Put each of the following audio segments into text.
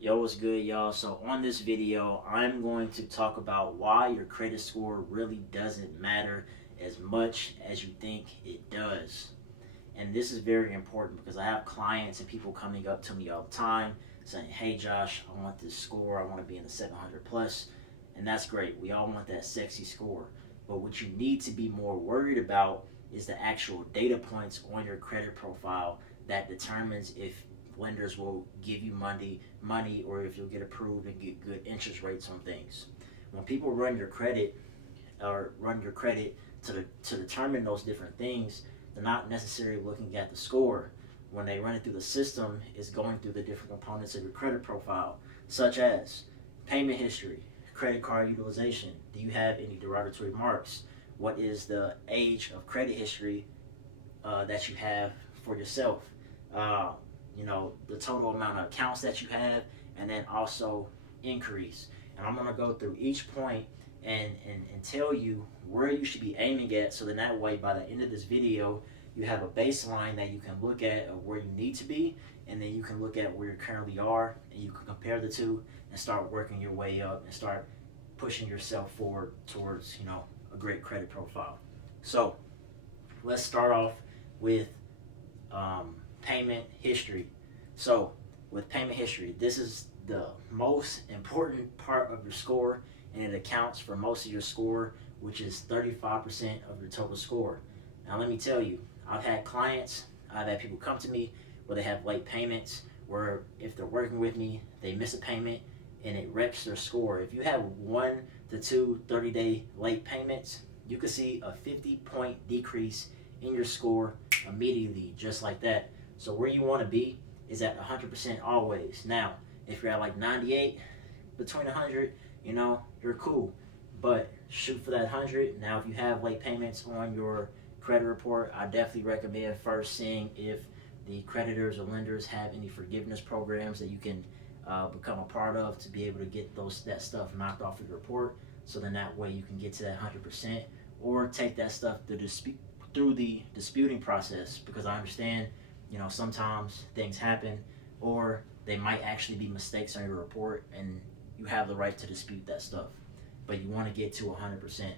Yo, what's good, y'all? So on this video, I'm going to talk about why your credit score really doesn't matter as much as you think it does. And this is very important because I have clients and people coming up to me all the time saying, hey Josh, I want this score, I want to be in the 700 plus. And that's great. We all want that sexy score. But what you need to be more worried about is the actual data points on your credit profile that determines if lenders will give you money or if you'll get approved and get good interest rates on things. When people run your credit to determine those different things, they're not necessarily looking at the score. When they run it through the system, it's going through the different components of your credit profile, such as payment history, credit card utilization. Do you have any derogatory marks? What is the age of credit history that you have for yourself? Uh, the total amount of accounts that you have, and then also increase. And I'm going to go through each point and tell you where you should be aiming at, so then that way by the end of this video you have a baseline that you can look at of where you need to be, and then you can look at where you currently are and you can compare the two and start working your way up and start pushing yourself forward towards a great credit profile. So let's start off with payment history. So with payment history, this is the most important part of your score, and it accounts for most of your score, which is 35% of your total score. Now let me tell you, I've had people come to me where they have late payments, where if they're working with me, they miss a payment and it wrecks their score. If you have 1 to 2 30-day late payments, you could see a 50-point decrease in your score immediately, just like that. So where you want to be is at 100% always. Now, if you're at like 98, between 100, you're cool. But shoot for that 100. Now, if you have late payments on your credit report, I definitely recommend first seeing if the creditors or lenders have any forgiveness programs that you can become a part of to be able to get that stuff knocked off of your report. So then that way you can get to that 100%, or take that stuff through the disputing process, because I understand sometimes things happen, or they might actually be mistakes on your report, and you have the right to dispute that stuff. But you want to get to 100%.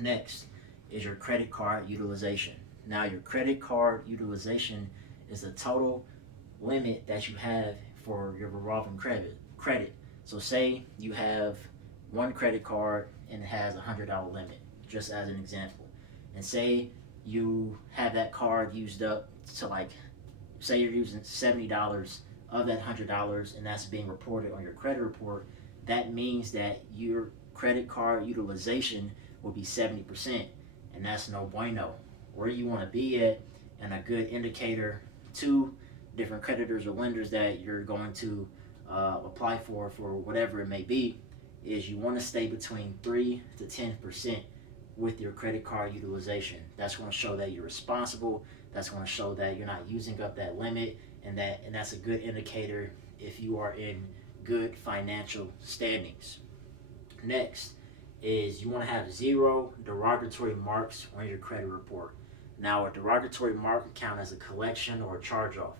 Next is your credit card utilization. Now, your credit card utilization is the total limit that you have for your revolving credit. So say you have one credit card and it has a $100 limit, just as an example. And say you have that card used up to, say you're using $70 of that $100, and that's being reported on your credit report. That means that your credit card utilization will be 70%, and that's no bueno. Where you want to be at, and a good indicator to different creditors or lenders that you're going to apply for whatever it may be, is you want to stay between 3 to 10% with your credit card utilization. That's going to show that you're responsible. That's going to show that you're not using up that limit, and that's a good indicator if you are in good financial standings. Next is you want to have 0 derogatory marks on your credit report. Now, a derogatory mark can count as a collection or a charge-off.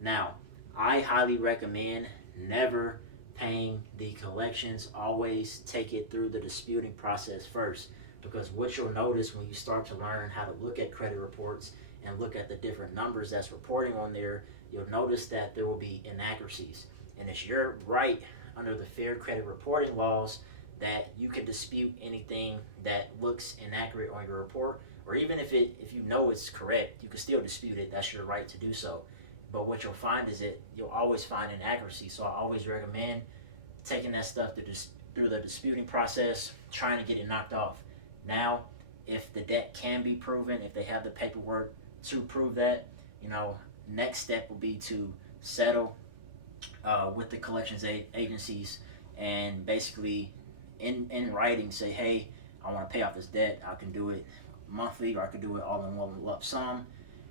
Now, I highly recommend never paying the collections. Always take it through the disputing process first, because what you'll notice when you start to learn how to look at credit reports and look at the different numbers that's reporting on there, you'll notice that there will be inaccuracies. And it's your right under the Fair Credit Reporting laws that you can dispute anything that looks inaccurate on your report, or even if you know it's correct, you can still dispute it. That's your right to do so. But what you'll find is that you'll always find inaccuracy. So I always recommend taking that stuff through the disputing process, trying to get it knocked off. Now, if the debt can be proven, if they have the paperwork to prove that, next step will be to settle with the collections agencies, and basically in writing say, hey, I want to pay off this debt. I can do it monthly, or I could do it all in one lump sum,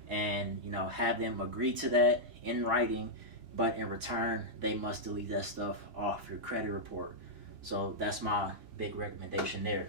and have them agree to that in writing. But in return, they must delete that stuff off your credit report. So that's my big recommendation there.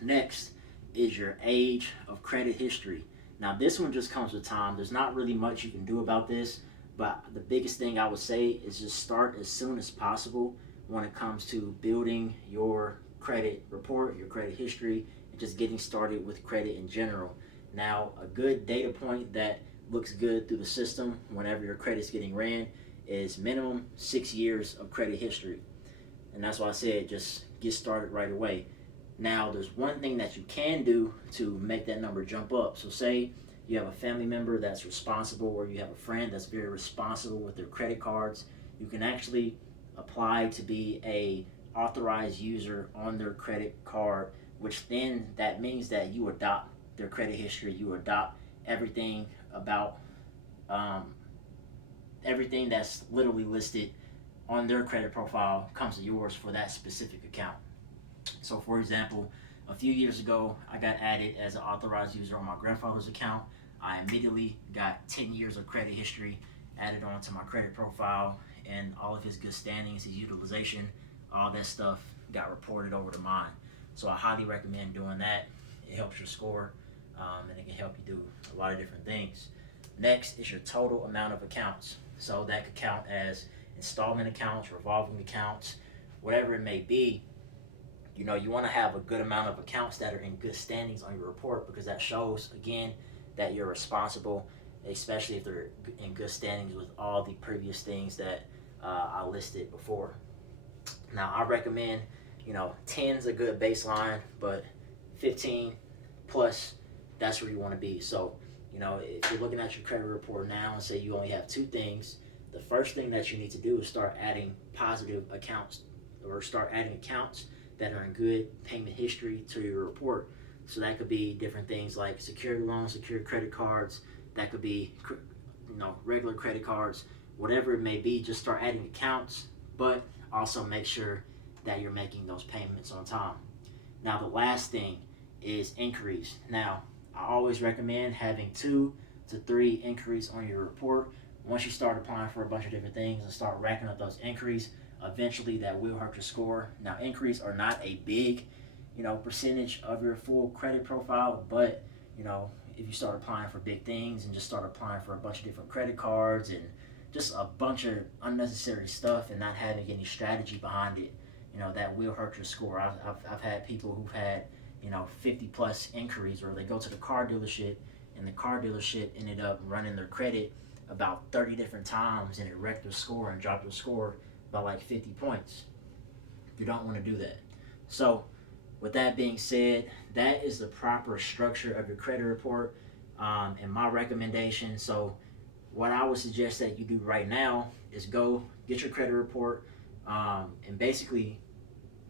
Next is your age of credit history. Now, this one just comes with time. There's not really much you can do about this, But the biggest thing I would say is just start as soon as possible when it comes to building your credit report, your credit history, and just getting started with credit in general. Now, a good data point that looks good through the system whenever your credit's getting ran is minimum 6 years of credit history. And that's why I said just get started right away. Now, there's one thing that you can do to make that number jump up. So say you have a family member that's responsible, or you have a friend that's very responsible with their credit cards. You can actually apply to be a authorized user on their credit card, which then that means that you adopt their credit history, you adopt everything about everything that's literally listed on their credit profile comes to yours for that specific account. So for example, a few years ago, I got added as an authorized user on my grandfather's account. I immediately got 10 years of credit history added onto my credit profile, and all of his good standings, his utilization, all that stuff got reported over to mine. So I highly recommend doing that. It helps your score, and it can help you do a lot of different things. Next is your total amount of accounts. So that could count as installment accounts, revolving accounts, whatever it may be. You know, you want to have a good amount of accounts that are in good standings on your report, because that shows, again, that you're responsible, especially if they're in good standings with all the previous things that I listed before. Now, I recommend, 10 is a good baseline, but 15 plus, that's where you want to be. So, if you're looking at your credit report now and say you only have 2 things, the first thing that you need to do is start adding positive accounts, or start adding accounts that are in good payment history to your report. So that could be different things like secured loans, secured credit cards. That could be, regular credit cards, whatever it may be. Just start adding accounts, but also make sure that you're making those payments on time. Now, the last thing is inquiries. Now, I always recommend having 2 to 3 inquiries on your report. Once you start applying for a bunch of different things and start racking up those inquiries, eventually that will hurt your score. Now, inquiries are not a big, percentage of your full credit profile, but, if you start applying for big things and just start applying for a bunch of different credit cards and just a bunch of unnecessary stuff and not having any strategy behind it, that will hurt your score. I've had people who've had, 50 plus inquiries, or they go to the car dealership and the car dealership ended up running their credit about 30 different times, and it wrecked their score and dropped their score by like 50 points. You don't want to do that. So with that being said, that is the proper structure of your credit report, and my recommendation. So what I would suggest that you do right now is go get your credit report, and basically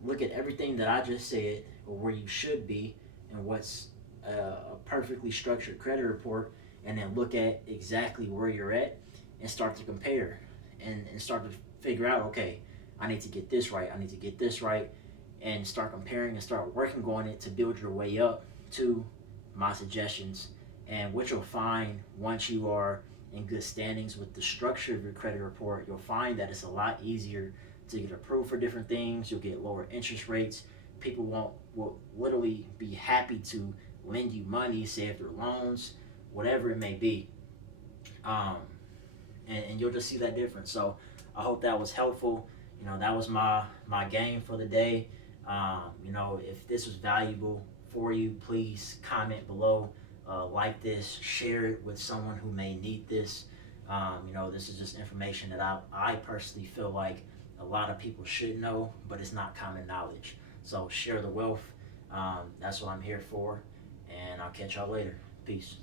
look at everything that I just said, or where you should be, and what's a perfectly structured credit report, and then look at exactly where you're at and start to compare and start to figure out, okay, I need to get this right, I need to get this right, and start comparing and start working on it to build your way up to my suggestions. And what you'll find once you are in good standings with the structure of your credit report, you'll find that it's a lot easier to get approved for different things. You'll get lower interest rates. People will literally be happy to lend you money, say if they're loans, whatever it may be. And you'll just see that difference. So I hope that was helpful. That was my game for the day. If this was valuable for you, please comment below, like this, share it with someone who may need this. This is just information that I personally feel like a lot of people should know, but it's not common knowledge. So share the wealth. That's what I'm here for, and I'll catch y'all later. Peace.